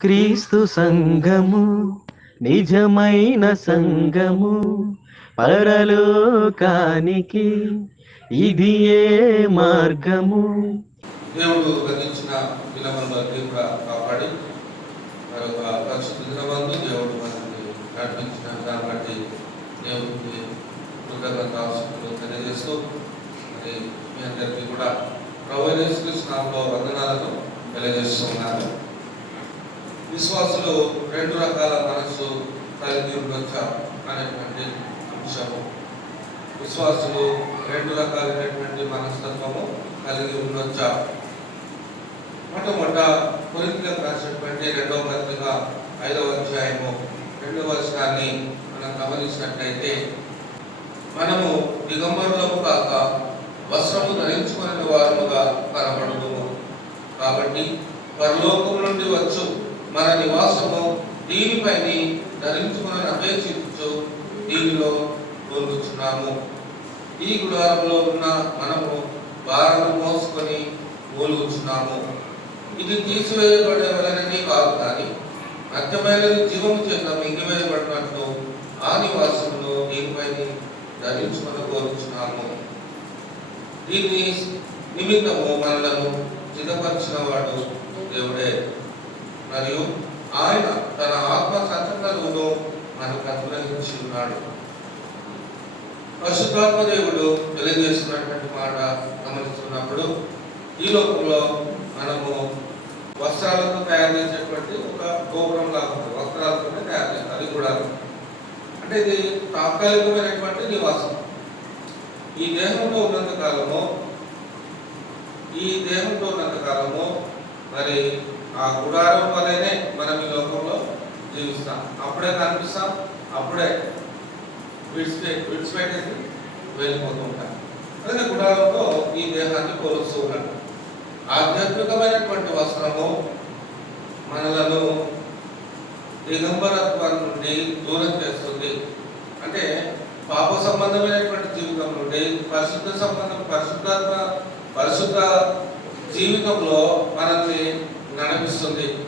క్రీస్తు సంఘము నిజమైన సంఘము పరలోకానికి ఇది ఏ మార్గము? దేవుడు కూడా కాపాడి దేవుడు నడిపించిన దాన్ని బట్టి దేవుడికి తెలియజేస్తూ మరి మీ అందరికీ కూడా వందనాలను తెలియజేస్తున్నాను. విశ్వాసులు రెండు రకాల మనస్సు కలిగి ఉండొచ్చా అనేటువంటి అంశము. విశ్వాసులు రెండు రకాలైనటువంటి మనస్తత్వము కలిగి ఉండొచ్చా? మొట్టమొదట కొరింథీయులకు రాసినటువంటి రెండవ పత్రిక ఐదవ అధ్యాయము రెండవ వర్షాన్ని మనం గమనించినట్లయితే మనము దిగంబరులము కాక వస్త్రము ధరించుకునే వారముగా కనబడుతుము కాబట్టి పరలోకం నుండి వచ్చు మన నివాసము దీనిపైన ధరించుకుని అపేక్షించు దీనిలో పొందుతున్నాము ఈ గుడారంలో ఉన్న మనము భారం మోసుకొని మూలుగుచున్నాము. ఇది తీసివేయబడేవలనని కాదు కానీ మధ్యమైనది జీవము చేత మింగివేయబడినట్లు ఆ నివాసంలో దీనిపైన ధరించుకొని కోరుచున్నాము దీన్ని నిమిత్తము మనలను సిద్ధపరిచిన వాడు దేవుడే. మరియు ఆయన తన ఆత్మ సంచలనను మనకు అనుగ్రహించి ఉన్నాడు. పరిశుద్ధాత్మ దేవుడు తెలియజేస్తున్నటువంటి మాట గమనిస్తున్నప్పుడు ఈ లోకంలో మనము వస్త్రాలతో తయారు చేసేటువంటి ఒక గోపురం లాగా ఉంది వస్త్రాలతోనే తయారు చేస్తారు. అది కూడా. అంటే ఇది తాత్కాలికమైనటువంటి నివాసం. ఈ దేహంలో ఉన్నంత కాలము ఈ దేహంతో ఉన్నంత కాలము మరి ఆ గుడారం వల్లనే మనం ఈ లోకంలో జీవిస్తాం. అప్పుడే కనిపిస్తాం అప్పుడే విడిచిపె విడిచిపెట్టేసి వెళ్ళిపోతూ ఉంటాం. అదే గుడారంలో ఈ దేహాన్ని పోలుస్తూ ఉన్నాడు ఆధ్యాత్మికమైనటువంటి వస్త్రము మనలను దిగంబరత్వం నుండి దూరం చేస్తుంది. అంటే పాప సంబంధమైనటువంటి జీవితం నుండి పరిశుద్ధ సంబంధం పరిశుద్ధాత్మ పరిశుద్ధ జీవితంలో మనల్ని నడిపిస్తుంది.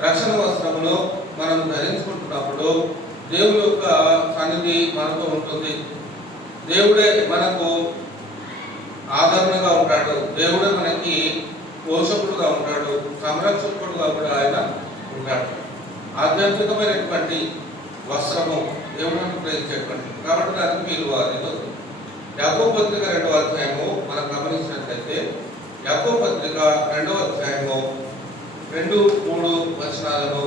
రక్షణ వస్త్రమును మనం ధరించుకుంటున్నప్పుడు దేవుడి యొక్క సన్నిధి మనకు ఉంటుంది. దేవుడే మనకు ఆదరణగా ఉంటాడు. దేవుడే మనకి పోషకుడుగా ఉంటాడు. సంరక్షకుడుగా కూడా ఆయన ఉంటాడు. ఆధ్యాత్మికమైనటువంటి వస్త్రము దేవుడు అనుగ్రహించేటువంటి కాబట్టి దానికి మీరు వారిలో యాకో పత్రిక రెండవ అధ్యాయము మనం గమనించినట్లయితే యాకో పత్రిక రెండవ అధ్యాయము రెండు మూడు వచనాలను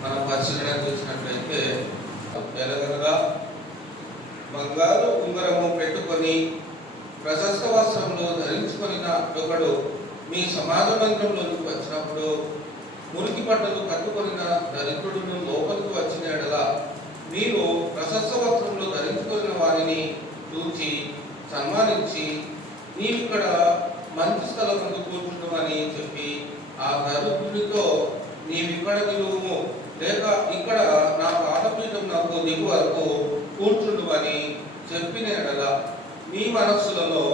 మనం పరిశీలన చేసినట్లయితే ఎలాగనగా బంగారు ఉంగరము పెట్టుకొని ప్రశస్త వస్త్రంలో ధరించుకొని ఒకడు మీ సమాజ మందిరంలోకి వచ్చినప్పుడు మురికి బట్టలు కట్టుకొనిన దరిద్రుడును లోపలికి వచ్చిన ఎడల మీరు ప్రశస్త వస్త్రంలో ధరించుకున్న వారిని చూచి సన్మానించి నీవు ఇక్కడ మంచి స్థలం కూర్చుంటామని చెప్పి ఆ దరిద్రుడితో నీవు ఇక్కడ నిలువుము. లేక ఇక్కడ నా పాదపీఠం నాకు దిగు వరకు కూర్చుండమని చెప్పిన ఎడగా మీ మనస్సులలో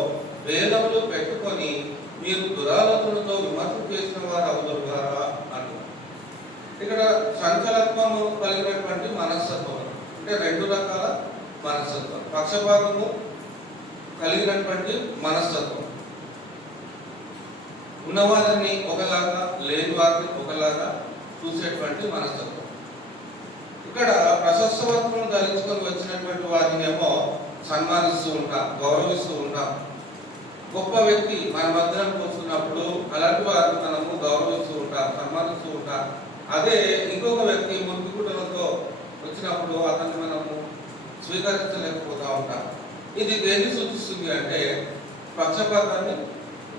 వేదములు పెట్టుకొని మీరు దురాలోచనతో విమర్శ చేసిన వారు అవుతారు గారా ఇక్కడ సంచలత్వము కలిగినటువంటి మనస్తత్వం. అంటే రెండు రకాల మనస్తత్వం. పక్షపాతము కలిగినటువంటి మనస్తత్వం. ఉన్నవారిని ఒకలాగా లేని వారిని ఒకలాగా చూసేటువంటి మనస్తత్వం. ఇక్కడ ప్రశస్తవత్వం ధరించుకొని వచ్చినటువంటి వారిని ఏమో సన్మానిస్తూ ఉంటాం గౌరవిస్తూ ఉంటాం. గొప్ప వ్యక్తి మన మధ్యలోకి వస్తున్నప్పుడు అలాంటి వారిని మనము గౌరవిస్తూ ఉంటాం సన్మానిస్తూ ఉంటాం. అదే ఇంకొక వ్యక్తి మురికిగుడ్డలతో వచ్చినప్పుడు అతన్ని మనము స్వీకరించలేకపోతూ ఉంటాం. ఇది దేన్ని సూచిస్తుంది అంటే పక్షపాతాన్ని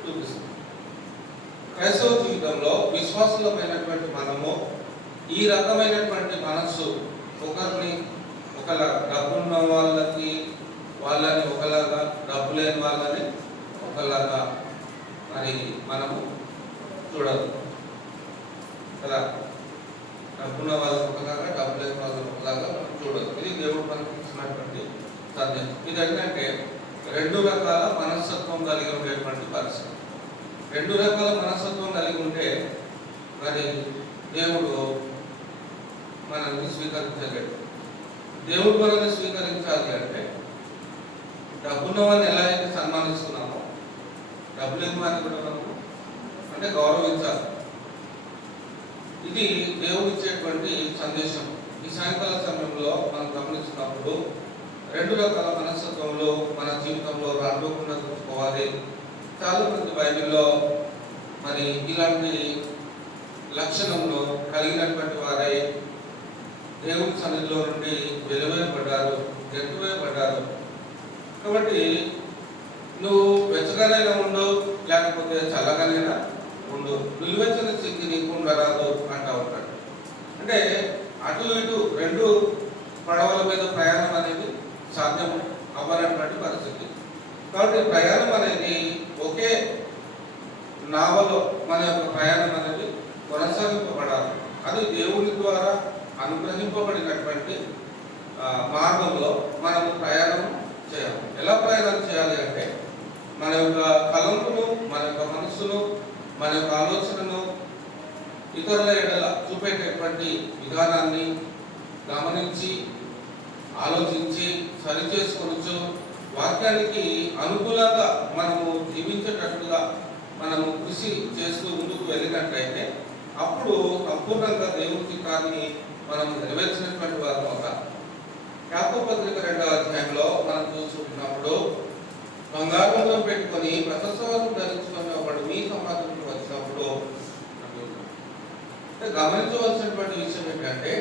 చూపిస్తుంది క్రైస్తవ జీవితంలో విశ్వాసులమైనటువంటి మనము ఈ రకమైనటువంటి మనస్సు ఒకరిని ఒకలా డబ్బున్న వాళ్ళకి వాళ్ళని ఒకలాగా డబ్బు లేని వాళ్ళని ఒకలాగా మరి మనము చూడదు కదా? డబ్బున్న వాళ్ళని ఒకలాగా డబ్బు లేని వాళ్ళని ఒకలాగా మనం చూడదు ఇది దేవుడు మనకి ఇచ్చినటువంటి సందేశం. ఇది ఏంటంటే రెండు రకాల మనస్తత్వం కలిగి ఉండేటువంటి పరిస్థితి. రెండు రకాల మనస్తత్వం కలిగి ఉంటే మరి దేవుడు మనల్ని స్వీకరించలేడు. దేవుడు మనల్ని స్వీకరించాలి అంటే డబ్బున్న వారిని ఎలా అయితే సన్మానిస్తున్నామో డబ్బు లేని వారిని కూడా మనము అంటే గౌరవించాలి. ఇది దేవుడు ఇచ్చేటువంటి సందేశం. ఈ సాయంకాల సమయంలో మనం గమనిస్తున్నప్పుడు రెండు రకాల మనస్తత్వంలో మన జీవితంలో రాబోకుండా చూసుకోవాలి. చాలా మంది బైబిల్లో. మరి ఇలాంటి లక్షణంలో కలిగినటువంటి వారై దేవుని సన్నిధిలో నుండి వెలువేయబడ్డారు ఎత్తువేయబడ్డారు. కాబట్టి నువ్వు వెచ్చగానైనా ఉండు లేకపోతే చల్లగానైనా ఉండు. నిలువెచ్చని స్థితి నీకు ఉండరాదు అంటా ఉంటాడు. అంటే అటు ఇటు రెండు పడవల మీద ప్రయాణం అనేది సాధ్యం అవ్వనటువంటి పరిస్థితి. కాబట్టి ప్రయాణం అనేది ఒకే నావలో మన యొక్క ప్రయాణం అనేది కొనసాగింపబడాలి. అది దేవుని ద్వారా అనుగ్రహింపబడినటువంటి మార్గంలో మనము ప్రయాణం చేయాలి. ఎలా ప్రయాణం చేయాలి అంటే మన యొక్క తలంపును మన యొక్క మనస్సును మన యొక్క ఆలోచనను ఇతరుల ఎడల చూపేటటువంటి విధానాన్ని గమనించి ఆలోచించి సరిచేసుకొనచ్చు వాక్యానికి అనుకూలంగా మనము జీవించేటట్టుగా మనము కృషి చేస్తూ ముందుకు వెళ్ళినట్లయితే అప్పుడు సంపూర్ణంగా దేవుని చిత్రాన్ని మనం నెరవేర్చినటువంటి వారు అవుతాం. పత్రిక రెండవ అధ్యాయంలో మనం చూసుకుంటున్నప్పుడు బంగారంలో పెట్టుకొని ప్రశస్తవాసం ధరించుకొని ఒకడు మీ సమాజంలో వచ్చినప్పుడు గమనించవలసినటువంటి విషయం ఏంటంటే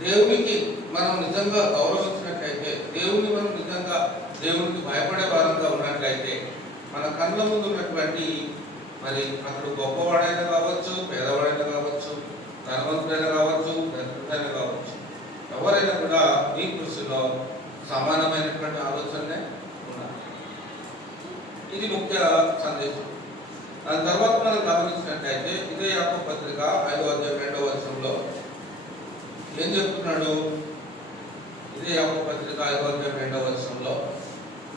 దేవునికి మనం నిజంగా గౌరవించ దేవుని మనం నిజంగా దేవునికి భయపడే వారంగా ఉన్నట్లయితే మన కళ్ళ ముందు ఉన్నటువంటి మరి అతడు గొప్పవాడైనా కావచ్చు పేదవాడైనా కావచ్చు ధనవంతుడైనా కావచ్చు దరిద్రుడైనా కావచ్చు ఎవరైనా కూడా ఈ కృషిలో సమానమైనటువంటి ఆలోచనే ఉన్నారు. ఇది ముఖ్య సందేశం. దాని తర్వాత మనం గమనించినట్లయితే ఇదే యాకో పత్రిక ఐదో అధ్యాయం రెండవ వర్షంలో ఏం చెప్తున్నాడు? ఇదే పత్రిక ఐదో రెండవ వర్షంలో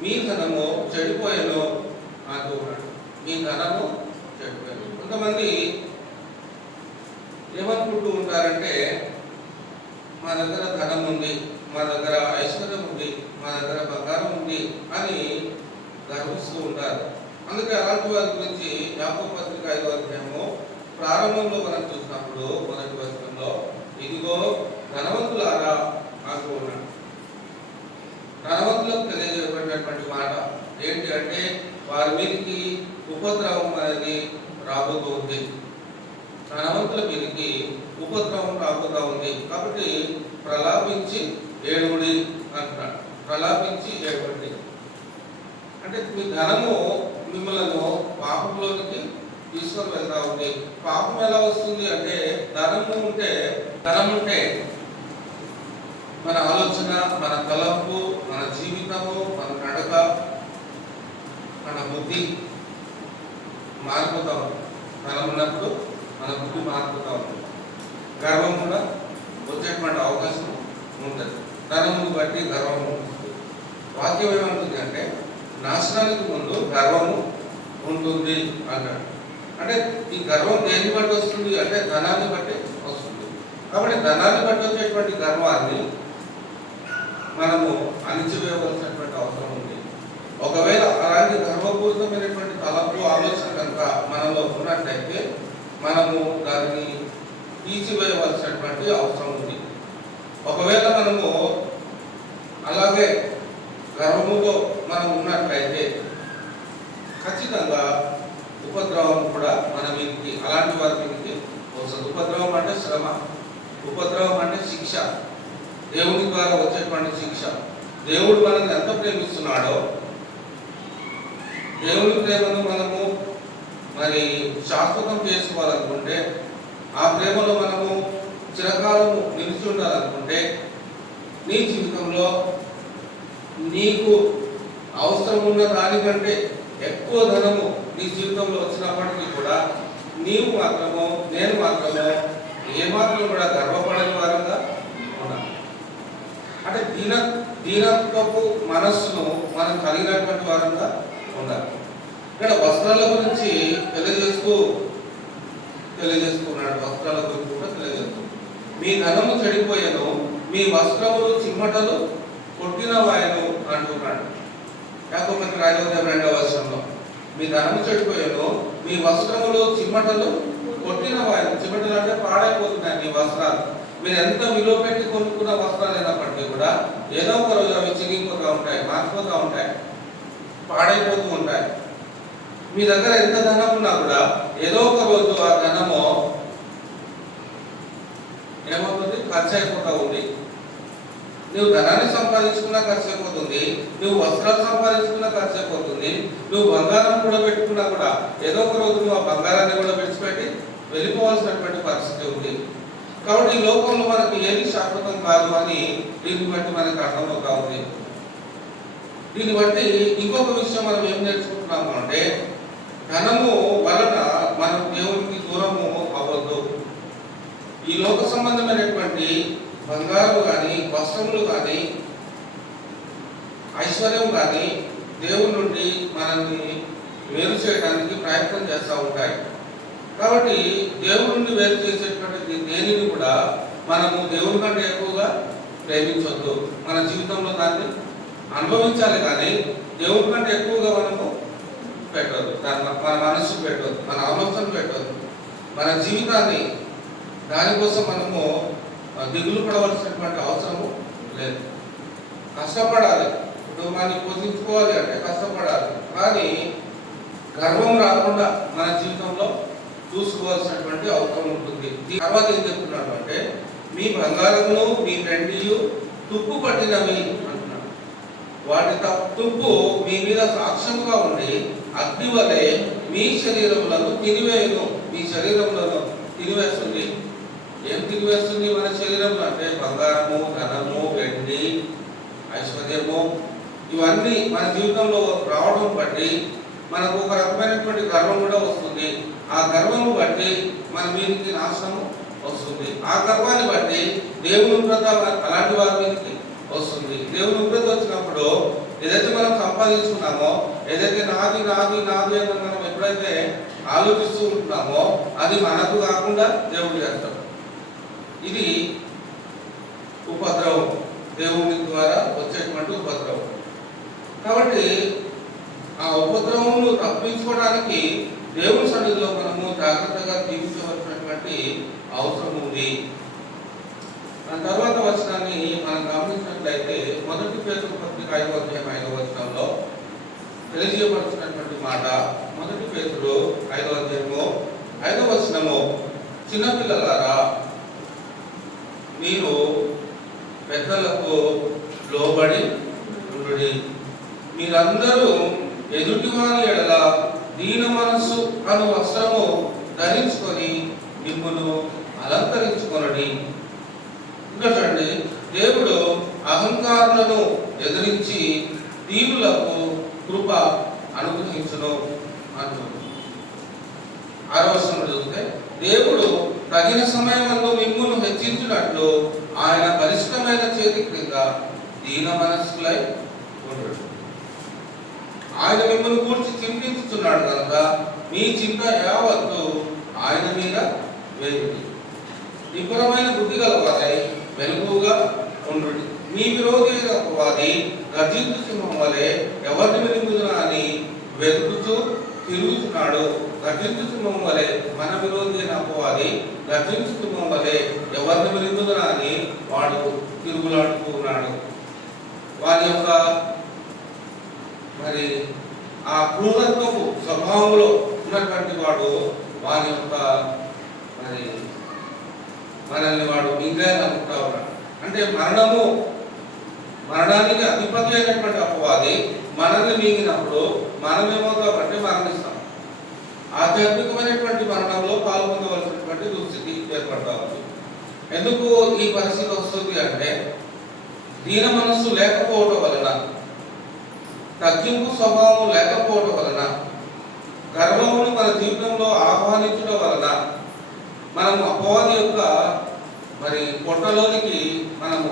మీ ధనము చెడిపోయాను నాకు మీ ధనము చెడిపోయాను. కొంతమంది ఏమనుకుంటూ ఉంటారంటే మా దగ్గర ధనం ఉంది మా దగ్గర ఐశ్వర్యం ఉంది మా దగ్గర బంగారం ఉంది అని గర్విస్తూ ఉంటారు. అందుకే అలాంటి వారి గురించి యాకో పత్రిక ఐదు అధ్యాయము ప్రారంభంలో మనం చూసినప్పుడు మొదటి వర్గంలో ఇదిగో ధనవంతులారా అంటూ ఉన్నాడు ధనవంతులకు తెలియజేయబడినటువంటి మాట ఏంటి అంటే వారి మీదకి ఉపద్రవం అనేది రాబోతోంది. ధనవంతుల మీదకి ఉపద్రవం రాబోతా ఉంది. కాబట్టి ప్రలాపించి ఏడుగుడి అంటున్నాడు ప్రలాపించి ఏడుగుడి. అంటే మీ ధనము మిమ్మల్ని పాపంలోనికి తీసుకొని వెళ్తా ఉంది. పాపం ఎలా వస్తుంది అంటే ధనము ఉంటే ధనం ఉంటే మన ఆలోచన మన తలంపు మన జీవితము మన నడక మన బుద్ధి మారిపోతా ఉంది. ధనం ఉన్నప్పుడు మన బుద్ధి మారిపోతా ఉంటుంది గర్వం కూడా వచ్చేటువంటి అవకాశం ఉంటుంది. ధనమును బట్టి గర్వము ఉంటుంది. వాక్యం ఏమంటుంది అంటే నాశనానికి ముందు గర్వము ఉంటుంది అన్నాడు అంటే ఈ గర్వం దేన్ని బట్టి వస్తుంది అంటే ధనాన్ని బట్టి వస్తుంది. కాబట్టి ధనాన్ని బట్టి వచ్చేటువంటి గర్వాన్ని మనము అణిచివేయవలసినటువంటి అవసరం ఒకవేళ అలాంటి ధర్మపూరితమైనటువంటి తలపు ఆలోచన కనుక మనలో ఉన్నట్టయితే మనము దానిని తీసివేయవలసినటువంటి అవసరం ఉంది. ఒకవేళ మనము అలాగే గర్వములో మనం ఉన్నట్లయితే ఖచ్చితంగా ఉపద్రవం కూడా మన మీదకి అలాంటి వారి మీదకి వస్తుంది. ఉపద్రవం అంటే శ్రమ ఉపద్రవం అంటే శిక్ష. దేవుని ద్వారా వచ్చేటువంటి శిక్ష. దేవుడు మనల్ని ఎంత ప్రేమిస్తున్నాడో దేవుని ప్రేమను మనము మరి శాశ్వతం చేసుకోవాలనుకుంటే ఆ ప్రేమలో మనము చిరకాలము నిలిచి ఉండాలనుకుంటే నీ జీవితంలో నీకు అవసరం ఉన్న దానికంటే ఎక్కువ ధనము నీ జీవితంలో వచ్చినప్పటికీ కూడా నీవు మాత్రము నేను మాత్రము ఏ మాత్రం కూడా గర్వపడని వారంగా ఉన్నాను అంటే దీన దీనత్వపు మనస్సును మనం కలిగినటువంటి వారంగా ఉండాలి. ఇక్కడ వస్త్రాల గురించి తెలియజేస్తూ తెలియజేసుకున్నాడు. వస్త్రాల గురించి కూడా తెలియజేస్తున్నాడు మీ ధనము చెడిపోయేను మీ వస్త్రములు చిమ్మటలు కొట్టిన వాయను అంటున్నాడు. యాకోబతి రాజోదయం రెండవ వర్షంలో మీ ధనము చెడిపోయాను మీ వస్త్రములు చిమ్మటలు కొట్టిన వాయను చిమ్మటలు అంటే పాడైపోతున్నాయి మీ వస్త్రాలు. మీరు ఎంత విలువ పెట్టి కొనుక్కున్న వస్త్రాలు అయినప్పటికీ కూడా ఏదో ఒక రోజు అవి చిగిపోతూ ఉంటాయి మారిపోతూ ఉంటాయి పాడైపోతూ ఉంటాయి. మీ దగ్గర ఎంత ధనం ఉన్నా కూడా ఏదో ఒక రోజు ఆ ధనము ఏమవుతుంది? ఖర్చు అయిపోతా ఉంది. నువ్వు ధనాన్ని సంపాదించుకున్నా ఖర్చు అయిపోతుంది. నువ్వు వస్త్రాలు సంపాదించుకున్నా ఖర్చు అయిపోతుంది. నువ్వు బంగారం కూడా పెట్టుకున్నా కూడా ఏదో ఒక రోజు నువ్వు ఆ బంగారాన్ని కూడా విడిచిపెట్టి వెళ్ళిపోవాల్సినటువంటి పరిస్థితి ఉంది. కాబట్టి ఈ లోకంలో మనకు ఏది శాశ్వతం కాదు అని దీన్ని బట్టి మనకు అర్థమవుతా ఉంది. దీన్ని బట్టి ఇంకొక విషయం మనం ఏం నేర్చుకుంటున్నాము అంటే ధనము వలన మనం దేవునికి దూరము అవ్వద్దు. ఈ లోక సంబంధమైనటువంటి బంగారు కానీ వస్త్రములు కానీ ఐశ్వర్యం కానీ దేవుని నుండి మనల్ని వేరు చేయడానికి ప్రయత్నం చేస్తూ ఉంటాయి. కాబట్టి దేవుడి నుండి వేరు చేసేటువంటి దేనిని కూడా మనము దేవుని కంటే ఎక్కువగా ప్రేమించవద్దు మన జీవితంలో దాన్ని అనుభవించాలి కానీ దేవుని కంటే ఎక్కువగా మనము పెట్టదు దాని మన మనస్సు పెట్టదు మన ఆలోచన పెట్టదు మన జీవితాన్ని దానికోసం మనము దిగులు పడవలసినటువంటి అవసరము లేదు. కష్టపడాలి. కుటుంబాన్ని పోషించుకోవాలి అంటే కష్టపడాలి. కానీ గర్వం రాకుండా మన జీవితంలో చూసుకోవాల్సినటువంటి అవసరం ఉంటుంది. తర్వాత ఏం చెప్తున్నాడు అంటే మీ బంగారమును మీ వెండియు తుప్పు పట్టినవి అంటున్నాడు. వాటి తుప్పు మీ మీద సాక్ష్యంగా ఉండి అగ్ని వలె మీ శరీరములను తినివేయను. మీ శరీరములను తినివేస్తుంది. ఏం తినివేస్తుంది మన శరీరంలో అంటే బంగారము ధనము వెండి ఐశ్వర్యము. ఇవన్నీ మన జీవితంలో రావడం బట్టి మనకు ఒక రకమైనటువంటి గర్వం కూడా వస్తుంది. ఆ గర్వము బట్టి మన మీదకి నాశనము వస్తుంది. ఆ గర్వాన్ని బట్టి దేవుని ఉగ్రత అలాంటి వారి మీదకి వస్తుంది. దేవుని ఉగ్రత వచ్చినప్పుడు ఏదైతే మనం సంపాదించుకున్నామో ఏదైతే నాది నాది నాది అని మనం ఎప్పుడైతే ఆలోచిస్తూ ఉంటున్నామో అది మనకు కాకుండా దేవుడు చేస్తాడు. ఇది ఉపద్రవం. దేవుని ద్వారా వచ్చేటువంటి ఉపద్రవం. కాబట్టి ఆ ఉపద్రవమును తప్పించుకోవడానికి దేవుని సన్నిధిలో మనము జాగ్రత్తగా జీవించవలసినటువంటి అవసరం ఉంది. దాని తర్వాత వచ్చినాన్ని మనం గమనించినట్లయితే మొదటి పేరు ఐదో అధ్యాయం ఐదవ వచనంలో తెలియజేయబడుతున్నటువంటి మాట మొదటి పేతురు ఐదో అధ్యాయము ఐదవ వచనము. చిన్నపిల్లలారా మీరు పెద్దలకు లోబడి ఉండుడి. మీరందరూ ఎదుటివారి ఎడల దీన మనస్సు అను వస్త్రము ధరించుకొని మిమ్మును అలంకరించుకొనడి. ఇంకా చూడండి దేవుడు అహంకారులను ఎదిరించి దీనులకు కృప అనుగ్రహించడం అంటుంది ఆరో వచనంలో చూస్తే దేవుడు తగిన సమయంలో మిమ్మును హెచ్చించినట్లు ఆయన బలిష్టమైన చేతి క్రింద దీన మనస్కులై ఉండడు ఆయన మిమ్మల్ని కూర్చి చింతించుతున్నాడు కనుక మీ చింత యావత్తు ఆయన మీద వేయండి. నిపుణమైన బుద్ధి గలవారై వెలుగుగా ఉండు మీ విరోధి వారి గర్జించు సింహం వలె ఎవరిని వెలుగుదునా అని వెతుకుతూ తిరుగుతున్నాడు. గర్జించు సింహం వలె మన విరోధి అయిన అపవాది గర్జించు సింహం వలె ఎవరిని వెలుగుదునా అని వాడు తిరుగులాడుతున్నాడు. వారి యొక్క మరి ఆ క్రూరత్వపు స్వభావంలో ఉన్నటువంటి వాడు వారి యొక్క మరి మనల్ని వాడు మింగాలనుకుంటా ఉన్నాడు. అంటే మరణము మరణానికి అధిపతి అయినటువంటి అపవాది మనల్ని మీగినప్పుడు మనం ఏమవుతామంటే మరణిస్తాం. ఆధ్యాత్మికమైనటువంటి మరణంలో పాల్గొనవలసినటువంటి దుస్థితి ఏర్పడతా ఎందుకు ఈ పరిస్థితి వస్తుంది అంటే దీన మనస్సు లేకపోవటం వలన తగ్గింపు స్వభావం లేకపోవటం వలన గర్వమును మన జీవితంలో ఆహ్వానించడం వలన మనము అపవాది యొక్క మరి పొట్టలోనికి మనము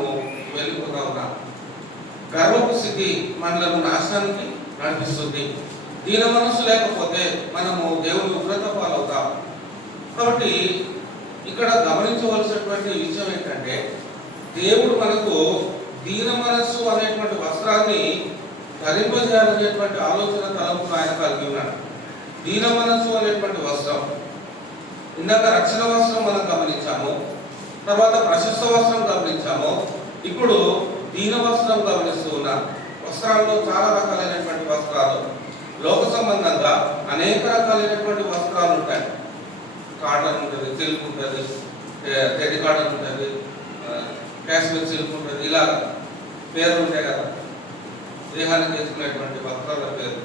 వెళ్ళిపోతా ఉన్నాము గర్వపు స్థితి మనలను నాశనానికి నడిపిస్తుంది. దీన మనసు లేకపోతే మనము దేవుని ఉగ్రత పాలవుతాం కాబట్టి ఇక్కడ గమనించవలసినటువంటి విషయం ఏంటంటే దేవుడు మనకు దీన మనస్సు అనేటువంటి వస్త్రాన్ని ధరింపజేయాలనేటువంటి ఆలోచన తలంపు ఆయన కలిగి ఉన్నాడు. దీన మనస్సు అనేటువంటి వస్త్రం. ఇందాక రక్షణ వస్త్రం మనం గమనించాము తర్వాత ప్రశస్త వస్త్రం గమనించాము. ఇప్పుడు దీన వస్త్రం గమనిస్తూ ఉన్నారు వస్త్రాల్లో చాలా రకాలైనటువంటి వస్త్రాలు. లోక సంబంధంగా అనేక రకాలైనటువంటి వస్త్రాలు ఉంటాయి. కాటన్ ఉంటుంది సిల్క్ ఉంటుంది టెడి కాటన్ ఉంటుంది కాశ్మీర్ సిల్క్ ఉంటుంది ఇలా పేర్లు ఉంటాయి కదా. దేహాన్ని చేసుకునేటువంటి వస్త్రాల పేరు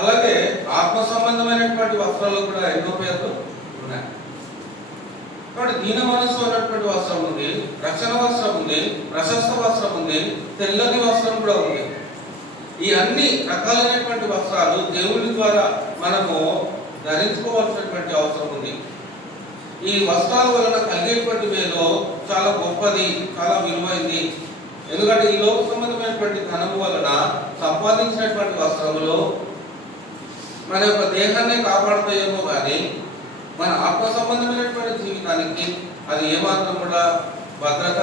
అలాగే ఆత్మ సంబంధమైనటువంటి వస్త్రాలు కూడా ఎన్నో పేర్లు ఉన్నాయి. కాబట్టి దీన మనస్సు అన్నటువంటి వస్త్రం ఉంది రక్షణ వస్త్రం ఉంది ప్రశస్త వస్త్రం ఉంది తెల్లని వస్త్రం కూడా ఉంది. ఈ అన్ని రకాలైనటువంటి వస్త్రాలు దేవుని ద్వారా మనము ధరించుకోవాల్సినటువంటి అవసరం ఉంది. ఈ వస్త్రాల వలన కలిగేటువంటి మేలు చాలా గొప్పది చాలా విలువైంది. ఎందుకంటే ఈ లోక సంబంధమైనటువంటి ధనము వలన సంపాదించినటువంటి వస్త్రములు మన యొక్క దేహాన్ని కాపాడుతాయేమో కానీ మన ఆత్మ సంబంధమైనటువంటి జీవితానికి అది ఏమాత్రం కూడా భద్రత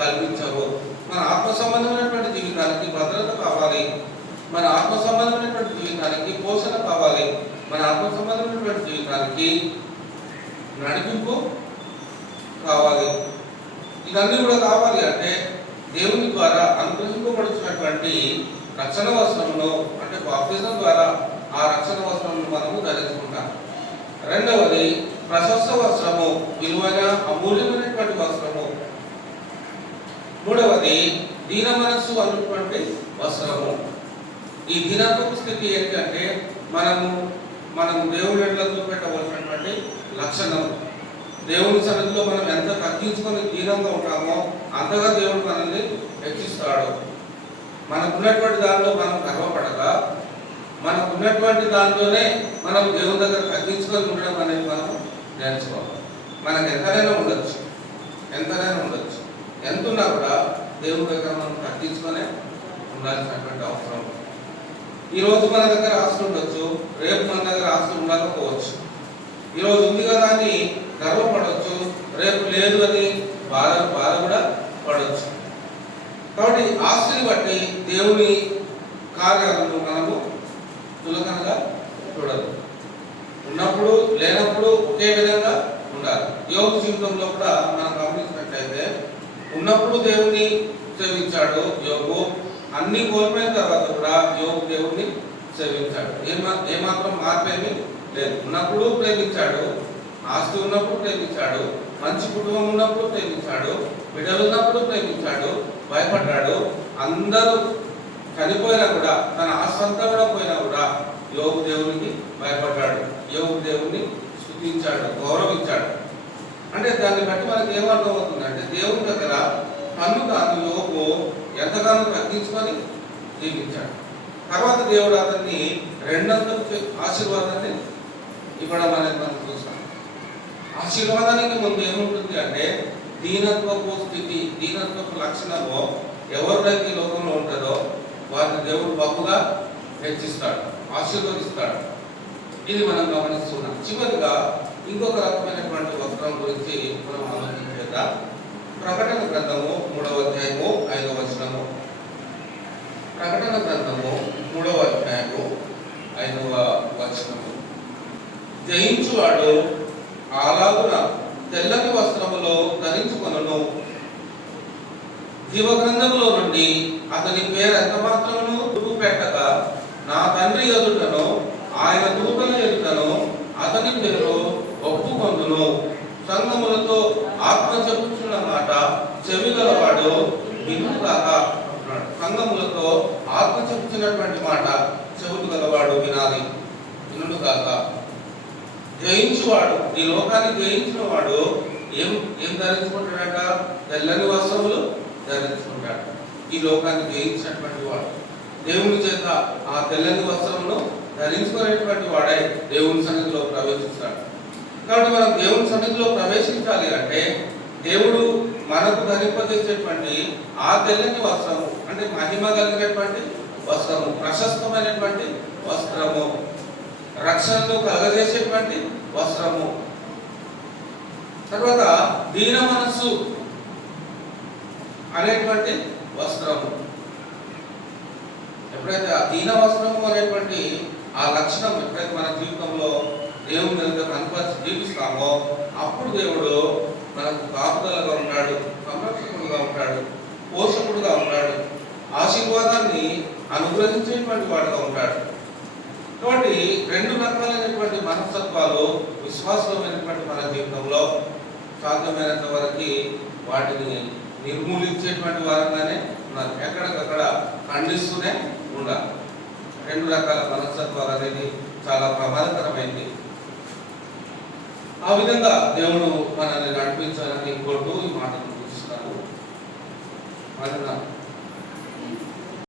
కల్పించవు మన ఆత్మ సంబంధమైనటువంటి జీవితానికి భద్రత కావాలి. మన ఆత్మ సంబంధమైనటువంటి జీవితానికి పోషణ కావాలి. మన ఆత్మ సంబంధమైనటువంటి జీవితానికి నడిపింపు కావాలి. ఇవన్నీ కూడా కావాలి అంటే దేవుని ద్వారా అనుగ్రహింపబడుతున్నటువంటి రక్షణ వస్త్రమును అంటే బాప్తిజం ద్వారా ఆ రక్షణ వస్త్రమును మనము ధరించుకుంటాం. రెండవది ప్రశస్త వస్త్రము విలువైన అమూల్యమైనటువంటి వస్త్రము. మూడవది దీన మనస్సు అన్నటువంటి వస్త్రము. ఈ దీనత్వపు స్థితి ఏంటంటే మనము మనం దేవుడి ఎడల పెట్టవలసినటువంటి లక్షణం. దేవుని సన్నిధిలో మనం ఎంత తగ్గించుకొని దీనంగా ఉంటామో అంతగా దేవుడు మనల్ని హెచ్చిస్తాడు. మనకున్నటువంటి దానిలో మనం మనకు ఉన్నటువంటి దాంట్లోనే మనం దేవుని దగ్గర తగ్గించుకొని ఉండడం అనేది మనం నేర్చుకోవాలి. మనకు ఎంతనైనా ఉండొచ్చు. ఎంతనైనా ఉండొచ్చు. ఎంత ఉన్నా కూడా దేవుని దగ్గర మనం తగ్గించుకొని ఉండాల్సినటువంటి అవసరం ఉంది. మన దగ్గర ఆస్తులు ఉండొచ్చు రేపు మన దగ్గర ఆస్తులు ఉండకపోవచ్చు. ఈరోజు ఉంది కదా అని గర్వపడవచ్చు రేపు లేదు అని బాధ బాధ కూడా పడవచ్చు కాబట్టి ఆస్తిని బట్టి దేవుని కార్యాలను మనము చులకనగా చూడదు. ఉన్నప్పుడు లేనప్పుడు ఒకే విధంగా ఉండాలి. యోగ జీవితంలో కూడా మనం గమనించినట్లయితే ఉన్నప్పుడు దేవుని సేవించాడు యోగు అన్ని కోల్పోయిన తర్వాత కూడా యోగు దేవుణ్ణి సేవించాడు. ఏమా ఏమాత్రం మార్పేమి లేదు. ఉన్నప్పుడు ప్రేమించాడు ఆస్తి ఉన్నప్పుడు ప్రేమించాడు మంచి కుటుంబం ఉన్నప్పుడు ప్రేమించాడు బిడ్డలు ఉన్నప్పుడు ప్రేమించాడు భయపడ్డాడు అందరూ చనిపోయినా కూడా తన ఆస్తి కూడా పోయినా కూడా యోగు దేవునికి భయపడ్డాడు. యోగు దేవుని స్థుతించాడు గౌరవించాడు. అంటే దాన్ని బట్టి మనకి ఏమర్థం అవుతుంది అంటే దేవుని దగ్గర తను తాను యోగు ఎంతగానో తగ్గించుకొని జీవించాడు. తర్వాత దేవుడు అతన్ని రెండంతకు ఆశీర్వాదాన్ని ఇవ్వడం అనేది మనం చూస్తాం. ఆశీర్వాదానికి ముందు ఏముంటుంది అంటే దీనత్వపు స్థితి దీనత్వపు లక్షణము ఎవరికైతే లోకంలో ఉంటుందో వారిని దేవుడు బహుగా హెచ్చిస్తాడు ఆశీర్వదిస్తాడు. ఇది మనం గమనిస్తున్నాం. చివరిగా ఇంకొక రకమైనటువంటి వస్త్రం గురించి మనం ఆలోచించేద్దాం. ప్రకటన గ్రంథము మూడవ అధ్యాయము ఐదవ వచనము. ప్రకటన గ్రంథము మూడవ అధ్యాయము ఐదవ వచనము. జయించువాడు అలాగున తెల్లని వస్త్రములో ధరించుకొనను. జీవగ్రంథంలో నుండి అతని పేరు ఎంత మాత్రమును? పెట్టక నా తండ్రి ఎదుటను ఆయన దూతల ఎదుటను అతని పేరు ఒప్పుకొందును. సంగములతో ఆత్మ చెప్పుచున్న మాట చెవిగలవాడు వినుగాక సంగములతో ఆత్మ చెప్పుచున్నటువంటి మాట చెవులు గలవాడు వినాలి. వినుడు కాక జయించువాడు ఈ లోకాన్ని జయించిన వాడు ఏం ఏం ధరించుకుంటాడట? తెల్లని వస్త్రములు ధరించుకుంటాడు. ఈ లోకాన్ని జయించినటువంటి వాడు. దేవుని చేత ఆ తెల్లని వస్త్రంలో ధరించుకునేటువంటి వాడే దేవుని సన్నిధిలో ప్రవేశిస్తాడు. కాబట్టి మనం దేవుని సన్నిధిలో ప్రవేశించాలి అంటే దేవుడు మనకు ధరింపజేసేటువంటి ఆ తెల్లని వస్త్రము అంటే మహిమ కలిగినటువంటి వస్త్రము ప్రశస్తమైనటువంటి వస్త్రము రక్షణను కలగజేసేటువంటి వస్త్రము. తర్వాత దీన మనస్సు అనేటువంటి వస్త్రము. ఎప్పుడైతే ఆ దీన వస్త్రము అనేటువంటి ఆ లక్షణం ఎప్పుడైతే మన జీవితంలో దేవుని దగ్గర కనపరిచి జీవిస్తామో అప్పుడు దేవుడు మనకు కాపుదలగా ఉన్నాడు సంరక్షకుడుగా ఉంటాడు పోషకుడుగా ఉంటాడు ఆశీర్వాదాన్ని అనుగ్రహించేటువంటి వాడుగా ఉంటాడు. కాబట్టి రెండు రకాలైనటువంటి మనస్తత్వాలు విశ్వాసమైనటువంటి మన జీవితంలో సాధ్యమైనంత వరకు వాటిని నిర్మూలించేటువంటి వారంగానే ఉన్నారు. ఎక్కడికక్కడ ఖండిస్తూనే ఉండాలి. రెండు రకాల మనస్తత్వాలు అనేది చాలా ప్రమాదకరమైంది. ఆ విధంగా దేవుడు మనల్ని నడిపించాలని కోరుతూ ఈ మాటను చూస్తున్నాను మరి నా